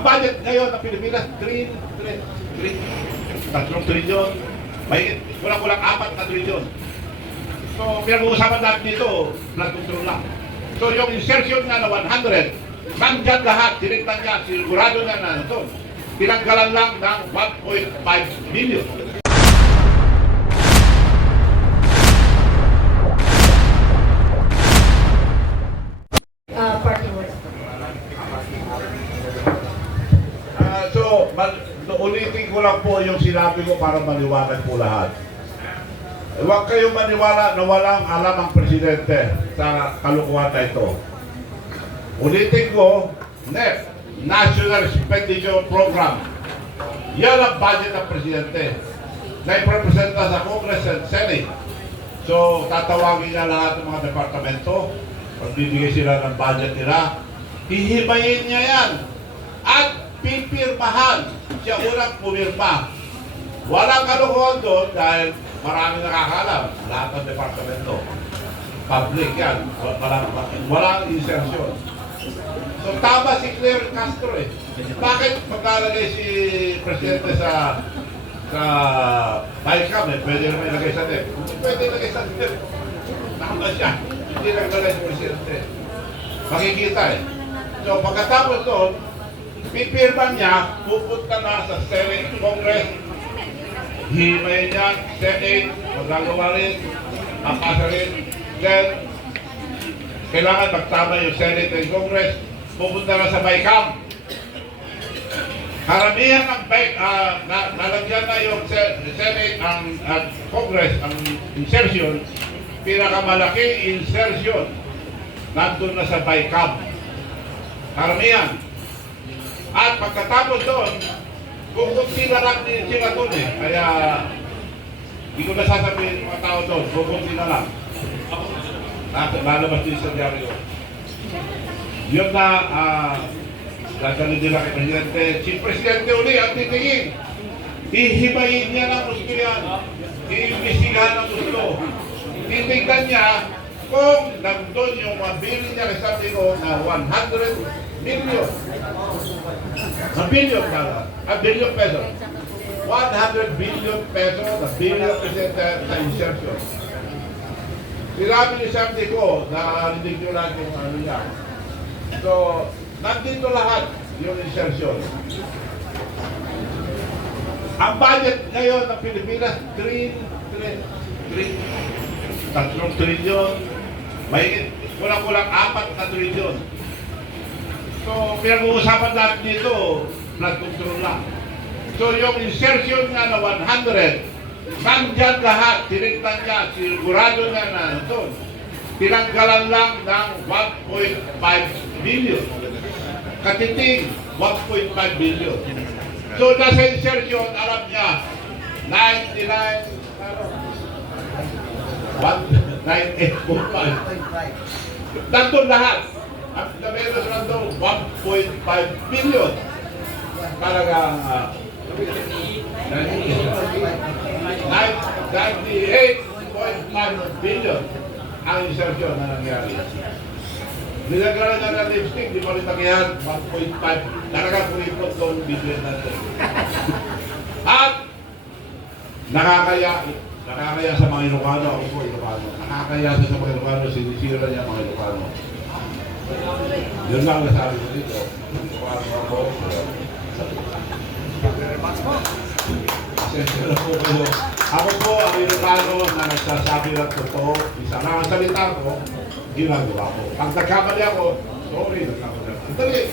Ang budget ngayon ng Pilipinas, 3 trilyon, may kulang-kulang 4 na trilyon. So, pinag-uusapan natin dito, flood control lang. So, yung insertion nga na 100, nandyan lahat, tinignan niya, sigurado na na ito. Tinanggalan lang ng 1.5 million. Ulitin ko lang po yung sinabi ko para maliwanag po lahat. Huwag kayong maniwala na walang alam ang presidente sa kalukuhan na ito. Ulitin ko, NEP, National Expenditure Program. Yan ang budget ng presidente na iprepresenta sa Congress and Senate. So, tatawagin niya lahat ng mga departamento, magbibigay sila ng budget nila, hihimayin niya yan at pipirmahan. Siya unang pumirma. Walang kalukuhan doon dahil marami nakakalam. Lahat ng departamento. Public yan. Walang insertion. So tama si Claire Castro eh. Bakit maglalagay si Presidente sa BICAM eh? Pwede naman ilagay sa NEP. Pwede ilagay sa NEP. Tama siya. Hindi naglalagay si Presidente. Makikita eh. So pagkatapos doon, pipirma niya, pupunta na sa Senate, Congress, himay niya, Senate, magagawa rin, mapasa rin, then, kailangan magtama yung Senate and Congress, pupunta na sa BICAM. Karamihan ng nalagyan na yung Senate at Congress, ang insertion, pinakamalaking insertion, nandun na sa BICAM. Karamihan. At pagkatapos doon, kukunti na lang din sila doon eh. Kaya, hindi ko nasasabihin mga tao doon, kukunti na lang. Lalabas din sa dyaryo. Yun na, dadali nila kay Presidente. Si Presidente uli ang titingin. Hihibayin niya ng gusto yan. Iimbestigahan ng gusto. Titignan niya kung nandun yung mabili niya kasabi ko na 100 million. A billion dollar. A billion pesos. 100 billion pesos. A billion percent sa insertion. Sinabi ni Sandy ko, nakarinig nyo lang yung ano niya. So, nandito lahat yung insertion. Ang budget ngayon ng Pilipinas, 3 trilyon. May kulang-kulang 4 na trilyon. So, pinag-uusapan natin dito, flood control lang. So, yung insertion nga na 100, nandyan lahat, tinignan niya, sigurado niya na ito. Tinanggalan lang ng 1.5 billion. Katiting, 1.5 billion. So, nasa insertion, alam niya, 98.5. Nandun lahat. Ang meron lang doon, 1.5 billion. Talagang 98.5 billion ang insertion na nangyari. Nilagyan na ng lipstick, di pa rin nangyari, 1.5. Talagang kuripot doon, billion na doon. At nakakaya sa mga Ilocano, ako po Ilocano. Nakakaya sa mga Ilocano, sinisira niya mga Ilocano. Yun lang nasabi ko dito. Ako po ang Ilocano na nagsasabi ng totoo. Isa lang ang salita ko, ginagawa ko. Pag nagkamali ako, sorry, nagkamali ako. Dali,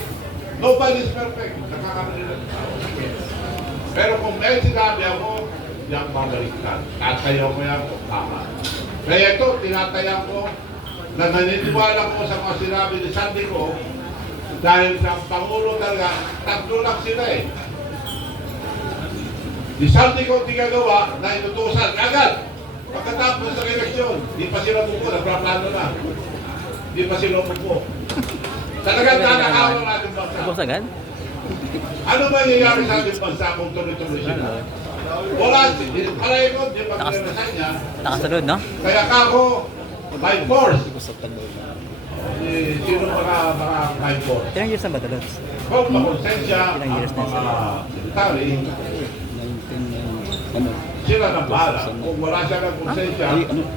nobody is perfect. Nagkakamali lang. Pero kung may sinabi ako, yung babaliktad. Tatayaw ko yan kung tama. Kaya ito, tinatayaw ko na naniniwala ko sa mga sinabi ni Sandy ko dahil sa Pangulo talaga, tatlo lang sila eh. Si Sandy ko tigagawa na inutusan agad. Pagkatapos ng eleksyon, di pa sila buko, nagpaplano na. Di pa sila buko. Talagang nanakawan natin bansa. Ano ba nangyayari sa ating bansa kung tuloy-tuloy sila? Wala, palay ko, di ba pinanasan niya? Nakasunod, no? Kaya kako, by force. Sino mga by force? Ilang years na ba ito, Lods? Kung makonsensya ang mga military, sila nang bahala. Kung wala siya ng konsensya,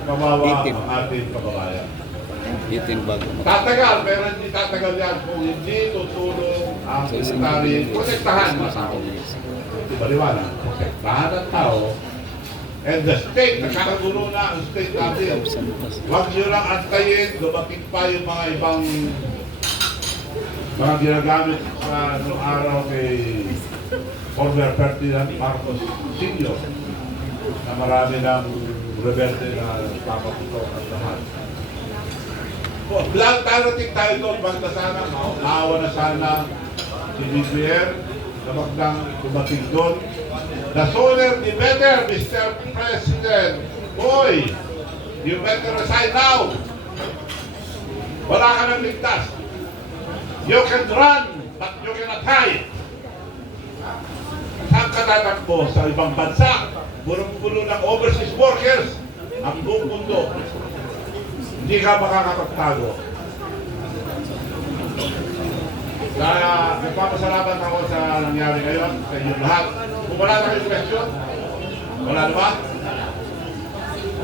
kawawa ang ating kababayan. Tatagal, pero hindi tatagal yan kung hindi tutulong ang military. Protektahan mga tao. Baliwanag, protektahan ang tao. And the state, nakakagulo na ang state natin. Huwag nyo lang antayin, dumating pa yung mga ibang mga ginagamit sa noong araw kay former Ferdinand Marcos Sr. na marami ng rebelde na papaputok at lahat. Lang darating tayo doon, basta sana, maawa na sana si BBM na magdang dumating doon. The sooner the better, Mr. President. Boy, you better resign now. Wala ka nang ligtas. You can run, but you cannot hide. Saan ka tatakbo? Sa ibang bansa? Puno-puno ng overseas workers. Ang buong mundo. Hindi ka makakapagtago. Kaya nagpapasalamat ako sa nangyari ngayon sa inyong lahat. Kung wala na kayong question, wala na ba?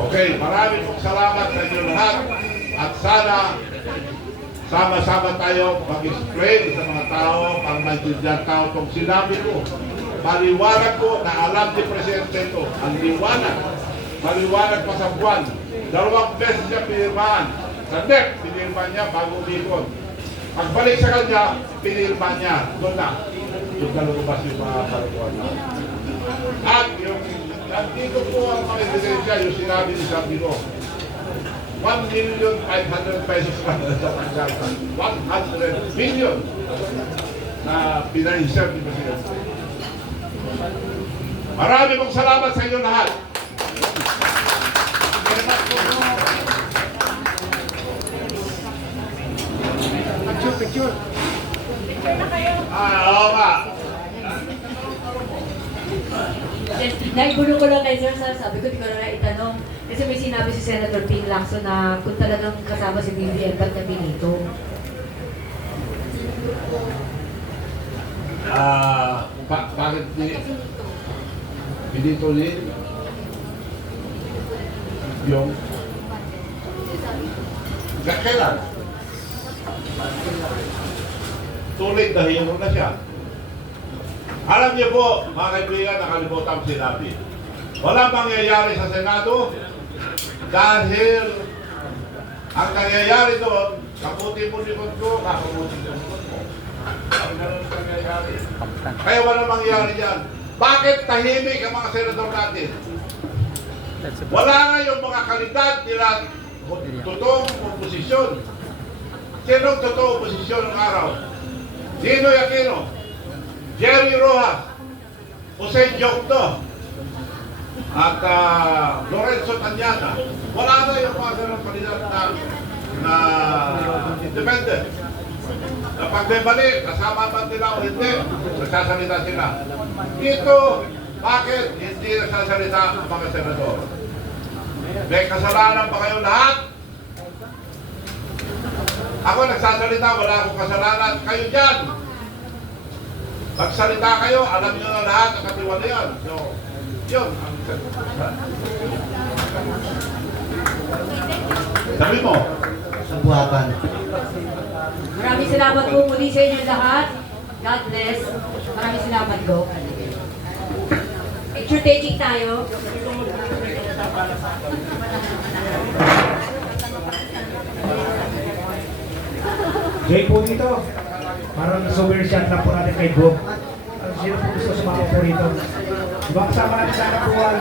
Okay, maraming pong salamat sa inyong lahat. At sana sama-sama tayo mag-explain sa mga tao para maintindihan tao itong sinabi ko. Maliwanag ko na alam ni Presidente ito. Ang liwanag. Maliwanag pa sa buwan. 2 beses siya pinirmahan. Sa NEP, pinirmahan niya bago umikot. Pagbalik sa kanya, pinirmahan niya. Doon na. Doon na lumabas yung mga kalukuhan na. At yung nandito po ang mga ebidensya, yung sinabi ni Sabino. 1,500,000 pesos lang sa pagkakal. 100 billion na pina-insert ni Presidente. Marami pong salamat sa inyo lahat. Picture. Oo nga. Naigulo ko lang kay Sir, sabi ko, di ko na itanong. Kasi may sinabi si Senator Ping Lacson na kung talagang kasama si BBM, ba't na pinito? Bakit pinito ni yung kailan? Tuloy na hero na siya. Alam niyo po, mga kaibigan, nakalimutan ko sinabi. Walang mangyayari sa Senado dahil ang nangyayari doon, kaputi mo likod ko, kakaputi mo likod mo. Ang ganun ang nangyayari. Kaya walang mangyayari dyan. Bakit tahimik ang mga senador natin? Wala nga yung mga kalidad nila totoong oposisyon. Sinong totoong oposisyon ng araw? Dino Aquino, Jerry Rojas, Jose Jokto, at Lorenzo Tanyana. Wala na yung mga ganong kalidad na independent. Na pag may mali, kasama ba nila o hindi, nagsasalita sila. Dito, bakit hindi nagsasalita ang mga senador? May kasalanan ba kayo lahat? Ako nagsasalita, wala akong kasalanan. Kayo dyan. Magsalita kayo, alam nyo na lahat ang katiwalian. So, yun. Sabi mo. Sa buhaban. Maraming salamat po muli sa inyo lahat. God bless. Maraming salamat po. Picture taking tayo. Jay po dito. Parang souvenir shot lang po natin kay Bob. Sino po gusto sumama po rito? Diba kasama natin sa kapuan?